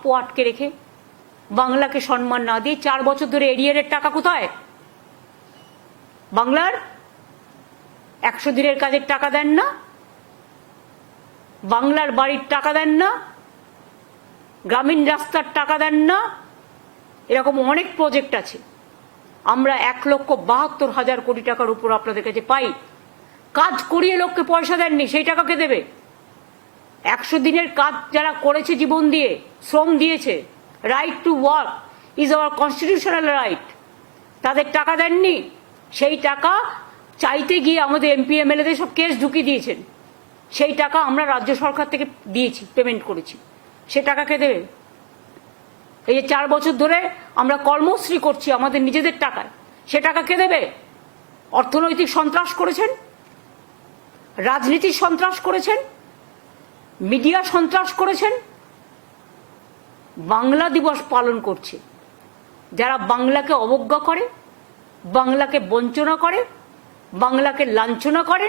প্রাপ্য আটকে রেখে, বাংলাকে সম্মান না দিয়ে 4 বছর ধরে এরিয়ারের টাকা কোথায়? বাংলার 100 দিনের কাজের টাকা দেন না, বাংলার বাড়ির টাকা দেন না, গ্রামীণ রাস্তার টাকা দেন না। এরকম অনেক প্রজেক্ট আছে। আমরা 1,72,000 কোটি টাকার উপর আপনাদের কাছে পাই। কাজ করিয়ে লোককে পয়সা দেননি, সেই টাকা কে দেবে? 100 দিনের কাজ যারা করেছে, জীবন দিয়ে শ্রম দিয়েছে, right to work is our constitutional right, তাদের টাকা দেননি। সেই টাকা চাইতে গিয়ে আমাদের এমপি এমএলএদের সব কেস ঢুকিয়ে দিয়েছেন। সেই টাকা আমরা রাজ্য সরকার থেকে দিয়েছি, পেমেন্ট করেছি। সে টাকা কে দেবে? এই যে 4 বছর ধরে আমরা কর্মশ্রী করছি আমাদের নিজেদের টাকায়, সে টাকা কে দেবে? অর্থনৈতিক সন্ত্রাস করেছেন, রাজনীতির সন্ত্রাস করেছেন, মিডিয়া সন্ত্রাস করেছেন। বাংলা দিবস পালন করছে যারা বাংলাকে অবজ্ঞা করে, বাংলাকে বঞ্চনা করে, বাংলাকে লাঞ্ছনা করে,